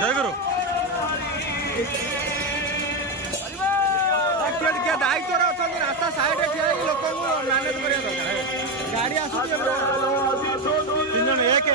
जयगुरु दायित्व रास्ता साइड लोक मैनेज कर गाड़ी आसुच तीन जन एक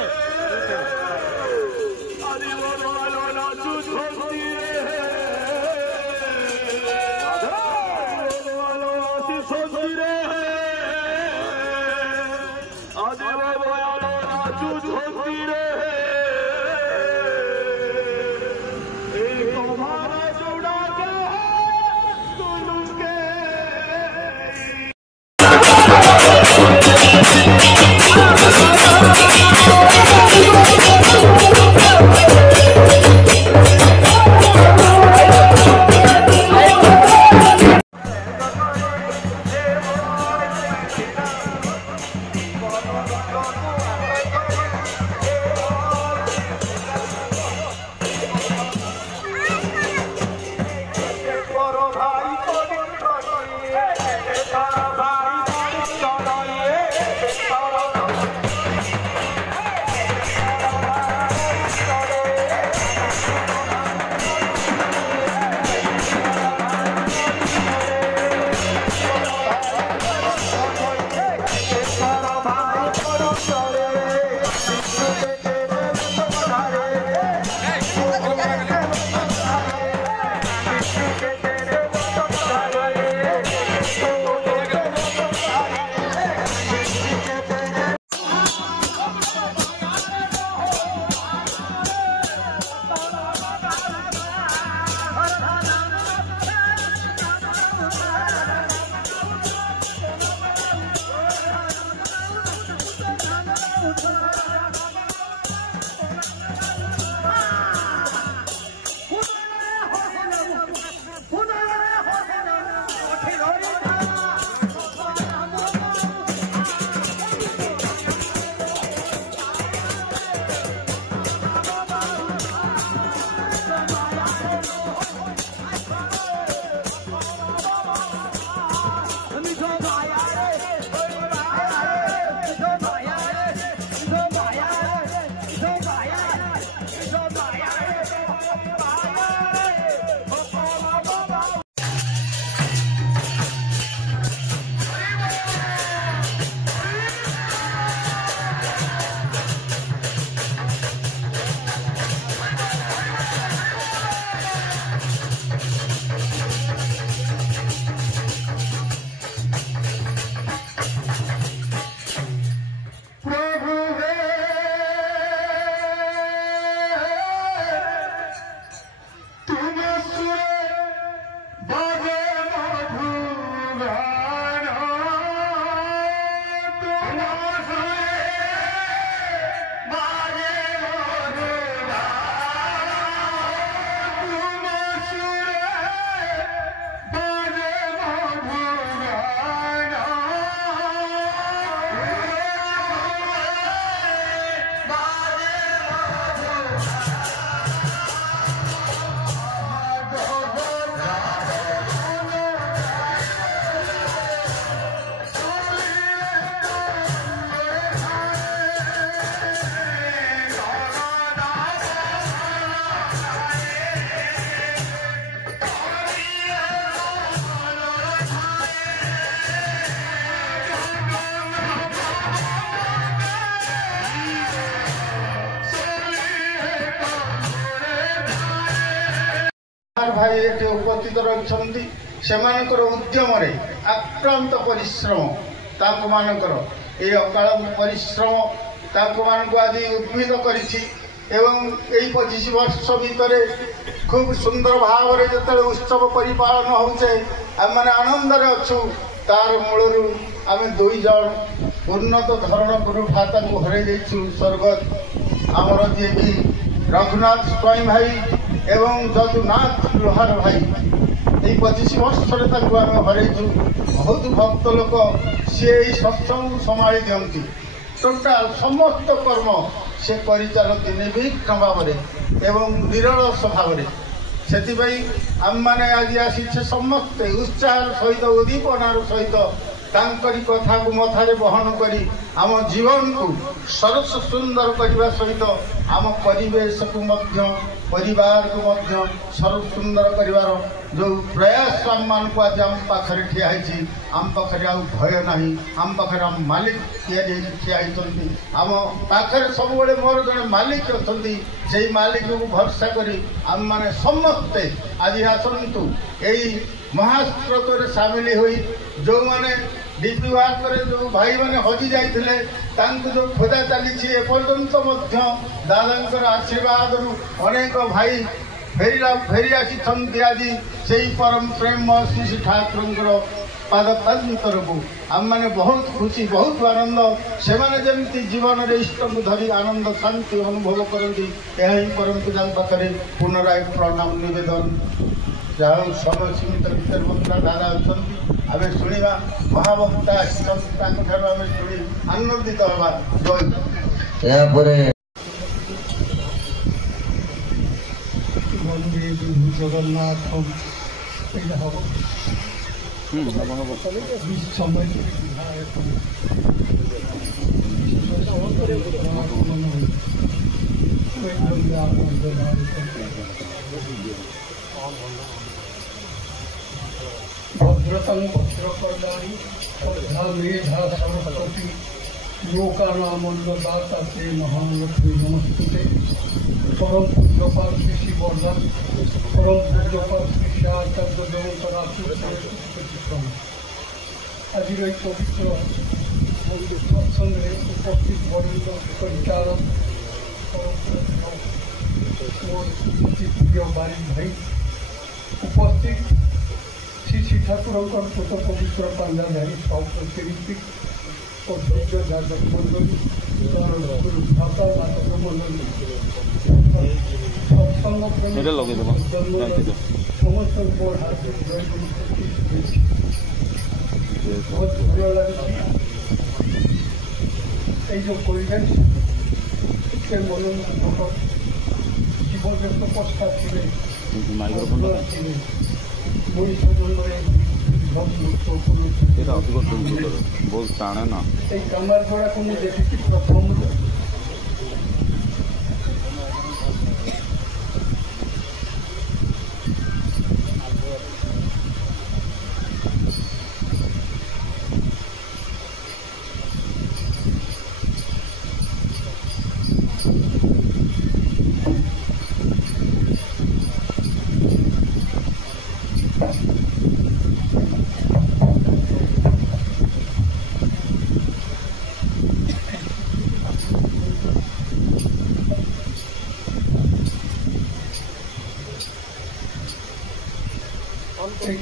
भाई ये उपस्थित रही से उद्यम आक्रांत परिश्रम ये अकाल परिश्रम आज उद्भिद कर 25 वर्ष भितर खूब सुंदर भाव में जो उत्सव परिपालन होचे आम मैंने आनंद अच्छु तार मूलरू आम 2 जन उन्नत धरण गुरु भाता को हर स्वर्गत आमर जी कि रघुनाथ स्वाई भाई एवं जदुनाथ लोहार भाई ये 25 वर्ष आम हरइचु बहुत भक्त लोक सी सत्संग संभाली दिखती टोटाल समस्त कर्म से परिचालती निर्विघ्न भाव एवं निरलस भाव से आम मैंने आज आसी समस्ते उत्साह सहित उद्दीपनार सहित तांकरी कथा को मथारे बहन करी आम जीवन को सरस सुंदर करने सहित आम परिवेश को परिवार को सरस सुंदर कर जो प्रयास आम मान को आज आम पाखे ठियाई आम पाखे आ भय ना आम पाखे आम मालिक ठियाई आम पाखे सब मोर जड़े मालिक अच्छा से मालिक को भरसा करी आम मैंने समस्ते आज आसतु यही महास्रोत सामिल हुई जो मैंने डीपी वार्ड जो भाई मैंने हजि जाते जो खोजा चली एपर्यंत दादा आशीर्वाद अनेक भाई फेरी आसी आज से परम प्रेम श्री श्री ठाकुर पादपद्म तरफ आम मैंने बहुत खुशी बहुत आनंद से जमी जीवन में इष्ट को धरी आनंद शांति अनुभव करती यही परम पूजा पाखे पुनराय प्रणाम निवेदन जहाँ समय सीमित भीतर दादा अच्छा आम शुणा महाभक्ता आम शुणी आनंदित हवा जय जगन्नाथ समय भद्रतं भद्रकर्णानि श्रद्धा मेधा सरस्वती लोकानामन्नदाता ते महालक्ष्मी नमस्ते। परम पूज्यपाल श्री श्री वर्धन परम पूज्यपाल श्री श्री आचार्य देवतराशि आज पवित्र सत्संगे उपस्थित वरिष्ठ परिचालक बारी भाई उपस्थित श्री श्री ठाकुर पुत पवित्र पांजाधारी सौप्रतिनिधि और दिव्य जातक मंडली भाषा नाटक मंडली सत्संग समस्त बोर्ड हाथ बहुत भल लगे जो परिवेश से मनोरंजन जीवजंत पक्षा थे मनीष बहुत टाणे ना कमर जोड़ा को मुझे देखी प्रथम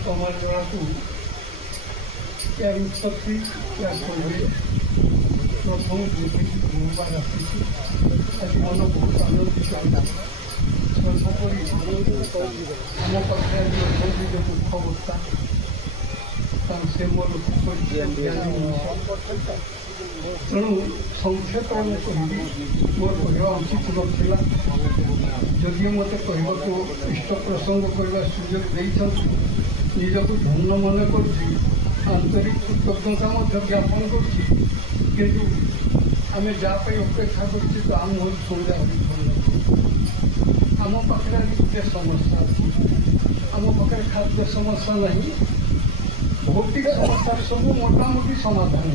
कमर जोड़ा को क्या उत्पत्ति क्या प्रथम भूमिका रखी आज मन बहुत आनंदित सर्वोपरि आम पाखे जो दुख अवस्था से मन तेणु संक्षेप में कह मोर कह उचित नाला जदि मत कहक इष्ट प्रसंग करने सुजोग देते निजक धन्य मन कर आंतरिक कृतज्ञता ज्ञापन करूँ आम जहाँ अपेक्षा कर आम शुणा आम पाखे गोटे समस्या आम पाखे खाद्य समस्या नहीं भौतिक समस्या सब मोटामोटी समाधान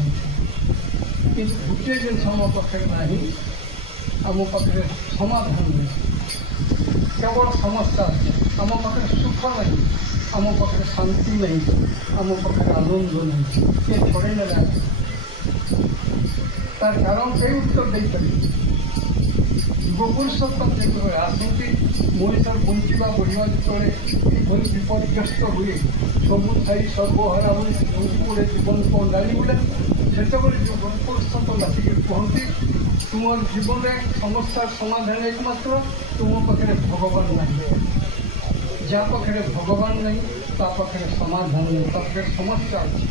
कि गोटे जिन आम पाखे ना आम पाखे समाधान नहीं केवल समस्या आम पाखे सुख नहीं आम पाखे शांति नहीं आम पाखे आनंद नहीं ये थोड़े ना तार कारण कई उत्तर दे पारे युगपुरुष जो आसती मनीष बंचा बढ़िया जो विपर्यस्त हुए सबू छाई सर्वहारा हुए जीवन को अंगाड़ी बुला से जो गुरुपुरुष आसिक कहती तुम जीवन में समस्या समाधान एकमात्र तुम पाखे भगवान नहीं जहाँ पाखे भगवान नहीं ता पाखे समाधान नहीं पाखे समस्या अच्छी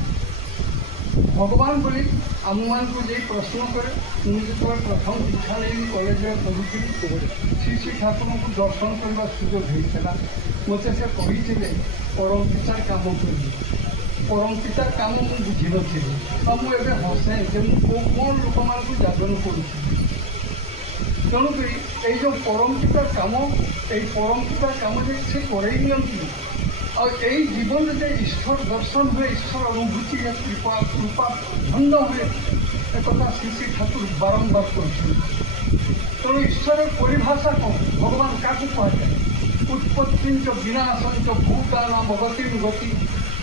भगवान बोली आम मान को जे प्रश्न करे मुझे जो प्रथम दीक्षा नहीं कॉलेज में पढ़ुी श्री श्री ठाकुर को दर्शन करने सुजोग होता मत से कही परम विचार कम कर परम पिता काम मुझे बुझी नी मुझे हसे जे कौन लोक मान जागरण कर तेणुक जो परम पिता काम ये परम पिता काम से करई जीवन जे ईश्वर दर्शन हुए ईश्वर अनुभूति कृपा कृपा धन्य हुए एक श्री श्री ठाकुर बारंबार कर तेणु ईश्वर परिभाषा कौन भगवान क्या कहुए उत्पत्ति विनाशंच भूतानाम गति गति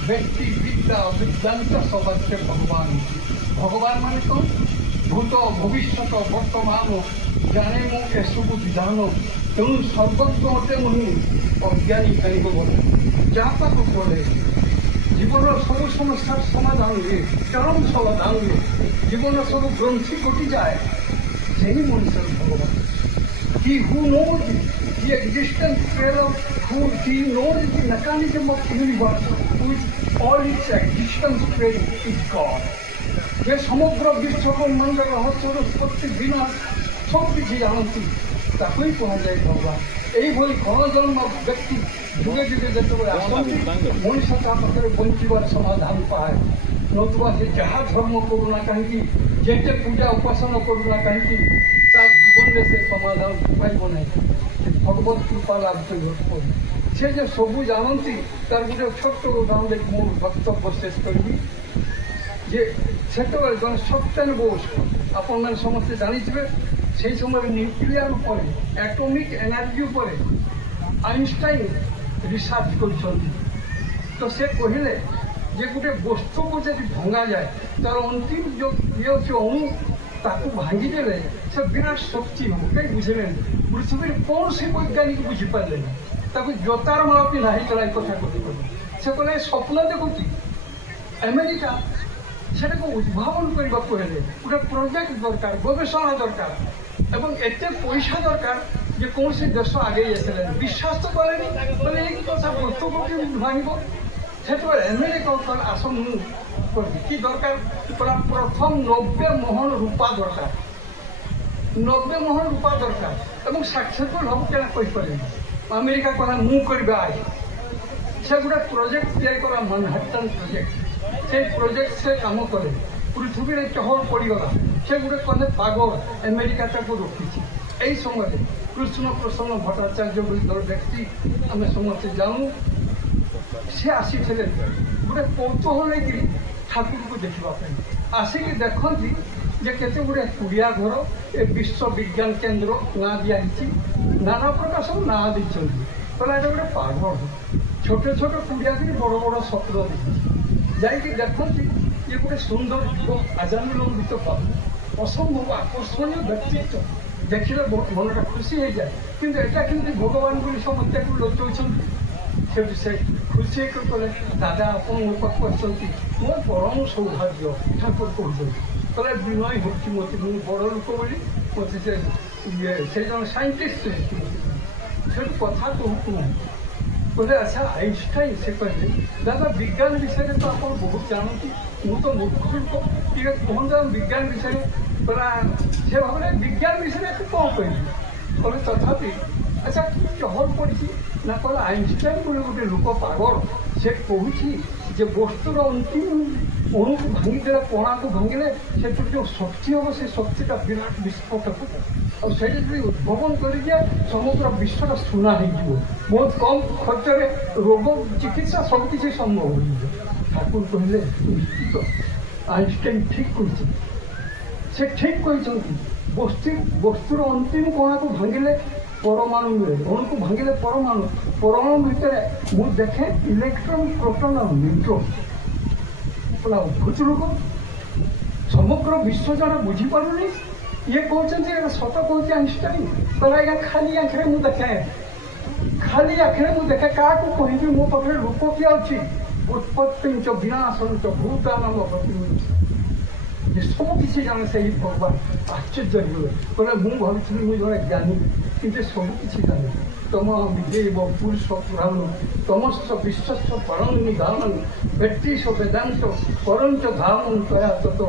व्यक्ति विद्या विद्यांत सवाच्य भगवान भगवान मान कौन भूत भविष्य वर्तमान जाने मुसबू विधान तेणु सर्वज्ञ अटे मुहि अज्ञानी कहीं बोले जहाँ पाक बोले जीवन सब समस्या समाधान हुए चरम समाधान हुए जीवन सब ग्रंथि कटि जाए यही मनुष्य भगवान He who knows the existence who he knows the mechanism of the universe with all its existence is God. जे समग्र विश्व ब्रह्मांड रहस्य उत्पत्ति विनाश सब किसी जानती ताकू ही कहुए भगवान यही घन जन्म व्यक्ति जुगे जुगे जिते आसती मनुष्य ता पाखे बंचार समाधान पाए नतुबा से जहाँ धर्म करूना कहीं जेते पूजा उपासना करूना कहीं जीवन में से समाधान पाइब ना भगवत कृपा लाभ कर से जो सबू जानती तार गोटे छोट उदाहरण देख मो वक्तव्य शेष करी जे से जन सत्यन बोस आपण मैंने समस्ते जानिथे से समय न्यूक्लियर पर एटॉमिक एनर्जी पर आइंस्टाइन रिसर्च कर तो से कहले जे गोटे वस्तु को जब भंगा जाए तार अंतिम जो ये अच्छे अणु ताकू भांगीदे से विराट शक्ति हो कहीं बुझे पृथ्वी कौन से वैज्ञानिक बुझीपारे जोतार माला पिंधा चला कथा कही से कहले स्वप्न देखुची अमेरिका से उद्भावन करने गोटे प्रोजेक्ट दरकार गवेषणा दरकार एवं एत पैसा दरकार जे कौन से देश आगे आसले विश्वास तो कले एक कथा वस्तु को भांग से अमेरिका आस कि दरकार प्रथम 90 मोहन रूपा दरकार 90 मोहन रूपा दरकार एवं सक्सेसफुल हम क्या कहीपर अमेरिका कहला मु करवा से गोटे प्रोजेक्ट या मैनहट्टन प्रोजेक्ट से प्रोजेक्ट से काम कले पृथ्वी में चहल पड़गला से गोटे कले पागल अमेरिका को रखी यही समय कृष्ण प्रसन्न भट्टाचार्य बोली व्यक्ति आम समस्ते जानू सी आसी गोटे कौतूहल लेकिन ठाकुर को देखापी आसिक देखती जे केते गुड़े कुड़िया घर ए विश्व विज्ञान केन्द्र ना दिखाई नाना प्रकार सब ना देखते कहला गोटे पागल छोटे छोटे कुड़िया कि बड़ बड़ स्वप्न देखी देखती ये गोटे सुंदर युवक आजानुलंबित बाबू असंभव आकर्षणीय व्यक्तित्व देखिले मनटा खुशी हो जाए किंतु एटा केमती भगवान बोली समस्या को लचौं से खुशी कले दादा आपन मो पाक मो परम सौभाग्य ठाकुर कहते कहले विनय होती मत मुझे बड़ लोक बोली मत से जन साइंटिस्ट से कथा कहूँ कहले अच्छा आइंस्टाइन से कहले दादा विज्ञान विषय तो आप बहुत जानती मु तो मूर्ख लोक टे कहते विज्ञान विषय कहला से भाव विज्ञान विषय कौन कह तथापि अच्छा चहल पड़ी ना कहला आइंस्टाइन बोले गोटे लोक पागल से कहूँ जे वस्तुर अंतिम अणु को भांगीदे कणा को भांगिले से जो शक्ति हम से शक्तिटा विराट विस्फोटक और उद्भावन कर समग्र विश्वटा सुना हो बहुत कम खर्च रोग चिकित्सा सबकि संभव हो ठाकुर कहले निश्चित आइंस्टाइन ठीक कहते से ठीक कहते वस्तुर अंतिम कणा को भांगिले परमाणु मिले अणु को भांगिले परमाणु भितर मु देखे इलेक्ट्रॉन प्रोटॉन और न्यूट्रॉन बोला अद्भुत लोक समग्र विश्व जरा बुझीपारे ये कहते सत कहते आइंस्टाइन कहला आज्ञा खाली आँखें मुझे देखे क्या कहि मो पाखे लोक किए अच्छी उत्पत्ति विनाशन भूतानाम गति सब किसी जाने से ही भगवान आश्चर्य हुए कहले मुझे भावी मुझे जड़े ज्ञानी किंतु सब किसी जाने तम विजय पुरुष पुराण तमस्व विश्वस्व परम निधान व्यक्तिश वेदांत परंच धाम तया तत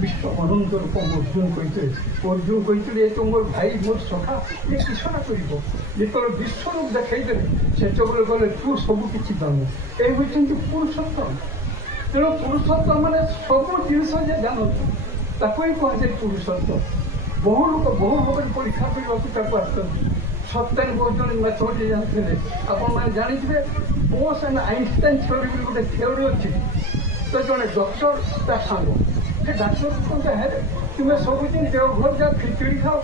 विश्व अनंत रूप अर्जुन कहते ये तो मोर भाई मोर सखा ये किसना कर विश्वरूप देखते से गले तू सब किसी जानु ये पुरुषोत्तम ତେଣୁ ପୁରୁଷତ୍ୱ ମାନେ ସବୁ ଜିନିଷ ଯେ ଜାଣନ୍ତୁ ତାକୁ ହିଁ କୁହାଯାଏ ପୁରୁଷତ୍ୱ। ବହୁ ଲୋକ ବହୁ ଭାବରେ ପରୀକ୍ଷା କରିବାକୁ ତାକୁ ଆସୁଛନ୍ତି। ସତ୍ୟନ ଜଣେ ମ୍ୟାଥମେଟିସିଆନ ଥିଲେ, ଆପଣମାନେ ଜାଣିଥିବେ ବୋସ୍ ଆଣ୍ଡ ଆଇନଷ୍ଟାଇନ୍ ଥିଓରି ବୋଲି ଗୋଟେ ଥିଓରି ଅଛି। ତ ଜଣେ ଡକ୍ଟର ତା ସାଙ୍ଗ, ସେ ଡାକ୍ତର କହୁଛନ୍ତି ହେଲେ ତୁମେ ସବୁଦିନ ଦେଓଘର ଯା ଖିଚୁଡ଼ି ଖାଅ,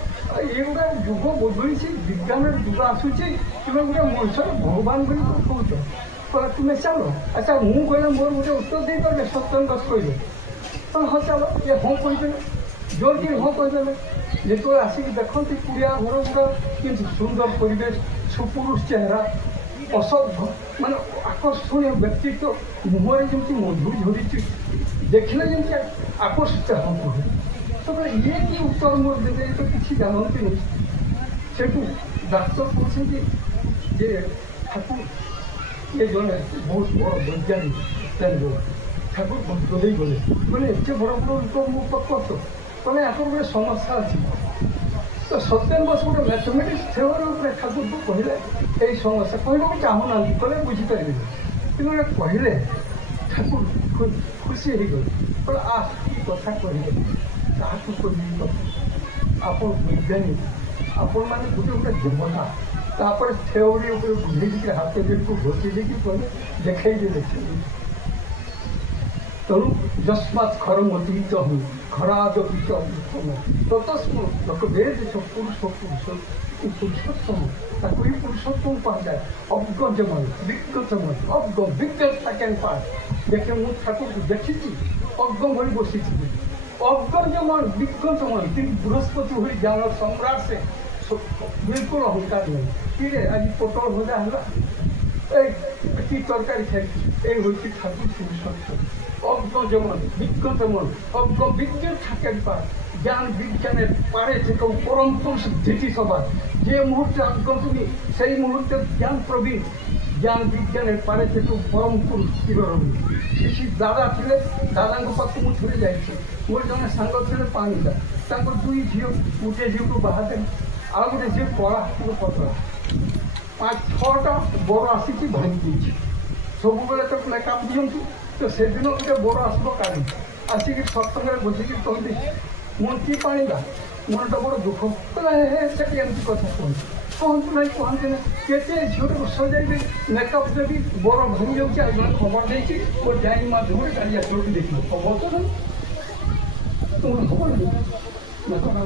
ଏଗୁଡ଼ା ଯୁଗ ବଦଳିଛି, ବିଜ୍ଞାନର ଯୁଗ ଆସୁଛି, ତୁମେ ଗୋଟେ ମଣିଷର ଭଗବାନ ବୋଲି କହୁଛ, କହିଲା ତୁମେ ଚାଲ। ଆଚ୍ଛା ମୁଁ କହିଲେ ମୋର ଗୋଟେ ଉତ୍ତର ଦେଇପାରିବେ? ସତ୍ୟନ ଦାସ କହିଲେ ହଁ ଚାଲ। ଏ ହଁ କହିଦେଲେ, ଜୋରକି ହଁ କହିଦେଲେ। ଯେତେବେଳେ ଆସିକି ଦେଖନ୍ତି କୁଡ଼ିଆ ଘର ଗୁଡ଼ା କିନ୍ତୁ ସୁନ୍ଦର ପରିବେଶ, ସୁପୁରୁଷ ଚେହେରା, ଅସଭ୍ୟ ମାନେ ଆକର୍ଷଣୀୟ ବ୍ୟକ୍ତିତ୍ୱ, ମୁହଁରେ ଯେମିତି ମଧୁ ଝରିଛି, ଦେଖିଲେ ଯେମିତି ଆକର୍ଷିତ ହବ। ତାପରେ ଇଏ କି ଉତ୍ତର ମୋର ଦେବେ, ତ କିଛି ଜାଣନ୍ତିନି। ସେଠୁ ଡାକ୍ତର କହୁଛନ୍ତି ଯେ ଠାକୁର ଇଏ ଜଣେ ବହୁତ ବଡ଼ ବୈଜ୍ଞାନିକ ଜାଣିବ। ଠାକୁର ବଦଳେଇ ଗଲେ, ମାନେ ଏତେ ବଡ଼ ବଡ଼ ଲୋକ ମୋ ପାଖ ମାନେ ଆଙ୍କର ଗୋଟେ ସମସ୍ୟା ଅଛି। ତ ସତ୍ୟନ ଦାସ ଗୋଟେ ମ୍ୟାଥମେଟିକ୍ସ ଥିଓରି ଉପରେ ଠାକୁରକୁ କହିଲେ ଏଇ ସମସ୍ୟା, କହିବାକୁ ଚାହୁଁନାହାନ୍ତି, କହିଲେ ବୁଝିପାରିବେ, କିନ୍ତୁ ଗୋଟେ କହିଲେ ଠାକୁର ଖୁସି ହେଇଗଲେ। କହିଲେ କଥା କହିଲେ କାହାକୁ କହିବି କଥା, ଆପଣ ବୈଜ୍ଞାନିକ, ଆପଣମାନେ ଗୋଟେ ଗୋଟେ ଦେବତା। ତାପରେ ଥିଓରି ଉପରେ ବୁଝେଇକି ହାତ ଦେହକୁ ଘୋଷି ଦେଇକି କହିଲେ ଦେଖେଇଦେଲେ। ତେଣୁ ଯସ୍ମାତ୍ ଖରମତୀତ ହୁଏ ଖରାଦପିତ ତତସ୍ମ ଲୋକବେଦ ପୁରୁଷୋତ୍ତମ, ତାକୁ ହିଁ ପୁରୁଷୋତ୍ତମ କୁହାଯାଏ। ଅଜ୍ଞମନ ବିଜ୍ଞତମନ ଅଜ୍ଞ ବିଜ୍ଞତା କେନ୍ ପାଠ ଦେଖେ ମୁଁ ଠାକୁରକୁ ଦେଖିଛି ଅଜ୍ଞ ଭଳି ବସିଥିଲି। ଅଜ୍ଞମନ ବିଜ୍ଞତମନ କିନ୍ତୁ ବୃହସ୍ପତି ଭଳି ଜ୍ଞାନ ସମ୍ରାଟ ସେ ବିଲକୁଲ ଅହଙ୍କାର ନାହିଁ। କିରେ ଆଜି ପୋଟଳ ଭଜା ହେଲା, এই কি তরকারি খাইছি, এই হচ্ছে ঠাকুর পুরুষোত্তম। অজ্ঞ যেমন বিজ্ঞ তেমন অজ্ঞ বিজ্ঞের থাকেন পার, জ্ঞান বিজ্ঞানের পারে থেকেও পরম পুরুষ ধৃতি সবার। যে মুহূর্তে অজ্ঞ তুমি সেই মুহূর্তে জ্ঞান প্রবীণ, জ্ঞান বিজ্ঞানের পারে থেকেও পরম পুরুষ চিররবী। শিশির দাদা ଥିଲେ, ଦାଦାଙ୍କ ପାଖକୁ ମୁଁ ଥରେ ଯାଇଛି। ମୋର ଜଣେ ସାଙ୍ଗ ଥିଲେ ପାଣିଦା, ତାଙ୍କ ଦୁଇ ଝିଅ, ଗୋଟିଏ ଝିଅକୁ ବାହା ଦେଲେ, ଆଉ ଗୋଟେ ଝିଅ କଳା ହାତକୁ ପତଳା। 5-6ଟା ବର ଆସିକି ଭାଙ୍ଗି ଦେଇଛି। ସବୁବେଳେ ତ ମେକଅପ୍ ଦିଅନ୍ତୁ, ତ ସେଦିନ ଗୋଟେ ବର ଆସିବ କାଲି ଆସିକି ସତ୍ସଙ୍ଗରେ ବସିକି କହନ୍ତି ମନ୍ତ୍ରୀ ପାଣିବା ମନଟା ବଡ଼ ଦୁଃଖ କହିଲା, ହେ ସେଠି ଏମିତି କଥା କୁହନ୍ତୁ ନାହିଁ କୁହନ୍ତି ନା, କେତେ ଝିଅଟାକୁ ସଜାଇବି ମେକଅପ୍ ଦେବି, ବର ଭାଙ୍ଗି ଯାଉଛି, ଆଉ ଜଣେ ଖବର ଦେଇଛି ଓ ଡାଇନି ମାଧ୍ୟମରେ କାଲି ଆସିବାକୁ ଦେଖିବ, ଖବର ତ ନାହିଁ ତୁମର ଖବର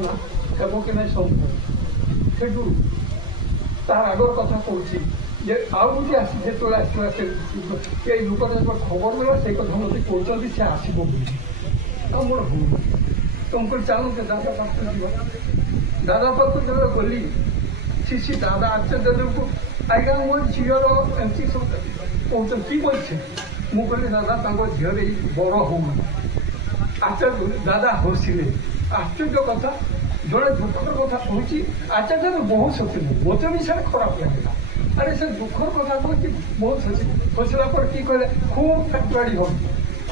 ନା ହେବ କି ନାହିଁ ସବୁ। ସେଠୁ ତାର ଆଗର କଥା କହୁଛି ଯେ ଆଉ ଗୋଟେ ଆସି ଯେତେବେଳେ ଆସିଲା ଏଇ ଲୋକଟା ଯେତେବେଳେ ଖବର ଦେଲା ସେଇ କଥା ମୋତେ କହୁଛନ୍ତି ସେ ଆସିବ ବୋଲି। ଆଉ ମୋର ହଉନି, ତୁମକୁ ଚାଲୁଛେ ଦାଦା ପାଖକୁ ଯିବ। ଦାଦା ପାଖକୁ ଯେତେବେଳେ ଗଲି ଶିଶି ଦାଦା ଆଚାର୍ଯ୍ୟକୁ ଆଜ୍ଞା ମୋ ଝିଅର ଏମିତି ସବୁ କହୁଛନ୍ତି କି ବলছে। ମୁଁ କହିଲି ଦାଦା ତାଙ୍କ ଝିଅରେ ବଡ଼ ହଉନି। ଆଚାର୍ଯ୍ୟ ଦାଦା ହସିଲେ, ଆଶ୍ଚର୍ଯ୍ୟ କଥା, ଜଣେ ଦୁଃଖର କଥା କହୁଛି, ଆଚାର୍ଯ୍ୟ ବହୁତ ସତ୍ୟ ନାହିଁ, ମୋତେ ବି ସେଟା ଖରାପ ଲାଗିଲା। ଆରେ ସେ ଦୁଃଖର କଥା କହୁଛି ବହୁତ ହସିଲା ପରେ কি କହିଲେ খুব টাড়ি হবে,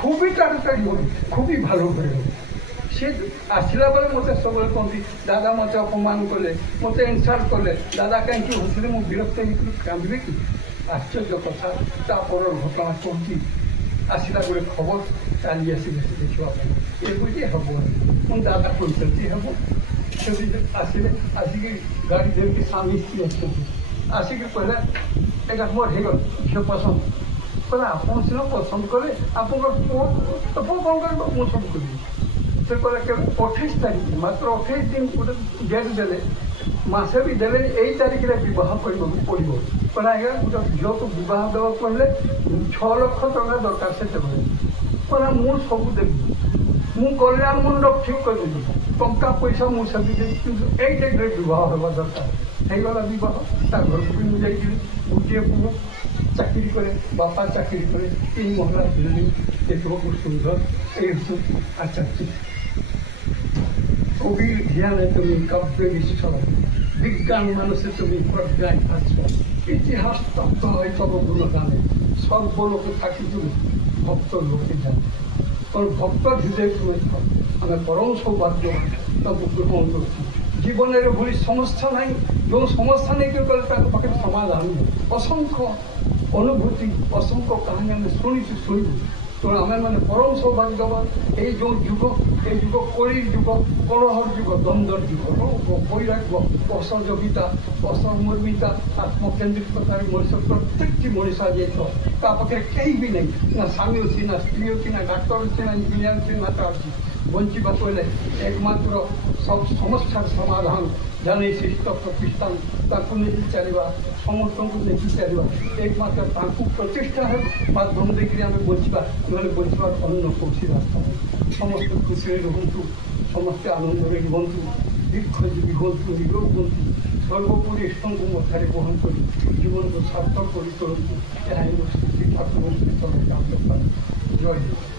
খুবই টাড়ি হবে, খুবই ভালো করে হবে। সে আসিলা বেলে মতো ସବୁବେଳେ କହନ୍ତି ଦାଦା ମୋତେ ଅପମାନ କଲେ, ମୋତେ ଇନସଲ୍ଟ କଲେ, ଦାଦା କାହିଁକି ହସିଲେ, ମୁଁ ବିରକ୍ତ ହେଇକି କାନ୍ଦିବେ କି। ଆଶ୍ଚର୍ଯ୍ୟ କଥା, ତାପର ଘଟଣା କହୁଛି। ଆସିଲା ଗୋଟେ ଖବର କାଲି ଆସିଲେ ସେ ଦେଖିବା ପାଇଁ, ଏମିତି ହେବ ମୁଁ ଦାଦା କହିଛନ୍ତି ହେବ। ସେଠି ଆସିଲେ, ଆସିକି ଗାଡ଼ି ଧରିକି ସ୍ୱାମୀ ସ୍ତ୍ରୀ ଆସିଛନ୍ତି, ଆସିକି କହିଲା ଏଇଟା ମୋର ହେଇଗଲା ଝିଅ ପସନ୍ଦ। କହିଲା ଆପଣ ସିନା ପସନ୍ଦ କଲେ, ଆପଣଙ୍କର ପୁଅ ପୁଅ କ'ଣ କରିବ, ମୁଁ ସବୁ କରିବି। ସେ କହିଲା କେବେ 28 ତାରିଖ, ମାତ୍ର 28 ଦିନ ଗୋଟେ ଡେଟ୍ ଦେଲେ, ମାସେ ବି ଦେଲେ, ଏଇ ତାରିଖରେ ବିବାହ କରିବାକୁ ପଡ଼ିବ। କହିଲା ଆଜ୍ଞା ଗୋଟେ ଝିଅକୁ ବିବାହ ଦେବାକୁ ହେଲେ 6 ଲକ୍ଷ ଟଙ୍କା ଦରକାର ସେତେବେଳେ। କହିଲା ମୁଁ ସବୁ ଦେବି, ମୁଁ କଲ୍ୟାଣ ମଣ୍ଡପ ଠିକ୍ କରିଦେବି, ଟଙ୍କା ପଇସା ମୁଁ ସେଠି ଦେବି, କିନ୍ତୁ ଏଇ ଡେଟ୍ରେ ବିବାହ ହେବା ଦରକାର। ହେଇଗଲା ବିବାହ, ତା ଘରକୁ ବି ମୁଁ ଯାଇଥିଲି। ଗୋଟିଏ ପୁଅ ଚାକିରି କରେ, ବାପା ଚାକିରି କରେ, 3 ମହଲା ବିଲ୍ଡିଂ ଦେଖିବାକୁ ସୁନ୍ଦର। এই আচার্য কবি ধ্যানে তুমি কাব্যে নিষ্ঠল, বিজ্ঞান মানুষে তুমি প্রজ্ঞায় থাকছ, ইতিহাস তত্ত্ব হয় তব গুণগানে, সর্বলোকে থাকি তুমি ভক্ত লোকে জানে। কারণ ভক্ত হৃদয় তুমি আমি পরম সৌভাগ্য তাকে গ্রহণ করছি। জীবনের ভুলি সমস্যা নাই, যে সমস্যা নেই কেউ কলে তার পাখে সমাধান নেই। অসংখ্য অনুভূতি, অসংখ্য কাহিনী আমি শুনিছু শুনবু, ତେଣୁ ଆମେମାନେ ପରମ ସୌଭାଗ୍ୟବାନ। ଏଇ ଯେଉଁ ଯୁଗ, এই যুগ কলির যুগ, কলহর যুগ, দ্বন্দ্বর যুগ, বৈরাগ্য, অসহযোগিতা, অসহমর্মিতা, আত্মকেন্দ্রিকতার মଣିষ প্রত্যেকটি মଣିষ আজ তা পাখে কেই বি নেই, না স্বামী অছি, না স্ত্রী অছি, না ডাক্তার অছি, না ইঞ্জিনিয়ার অছি, না তা অছি। বঞ্চিବାକୁ ହେଲେ একমাত্র সব সমস্যার সমাধান জানি শিষ্ট প্রতিষ্ঠান তাকে নেই চালিবা, ସମସ୍ତଙ୍କୁ ନେଇକି ଚାଲିବା। একমাত্র ତାଙ୍କୁ ପ୍ରଚେଷ୍ଟା ମାଧ୍ୟମ ଦେଇକରି ଆମେ ବଞ୍ଚିବା, ନହେଲେ ବଞ୍ଚିବାର ଅନ୍ୟ କୌଣସି ରାସ୍ତା ନାହିଁ। ସମସ୍ତେ ଖୁସିରେ ରୁହନ୍ତୁ, ସମସ୍ତେ ଆନନ୍ଦରେ ରୁହନ୍ତୁ, ଦୀର୍ଘଜୀବୀ ହୁଅନ୍ତୁ, ନିରୋଗ ହୁଅନ୍ତୁ, ସର୍ବୋପରି ଈଶ୍ୱରଙ୍କୁ ମଥାରେ ବହନ କରି ଜୀବନକୁ ସାର୍ଥକ କରି ତୋଳନ୍ତୁ। ଏହା ହିଁ ଠାକୁରଙ୍କୁ ଜୟ।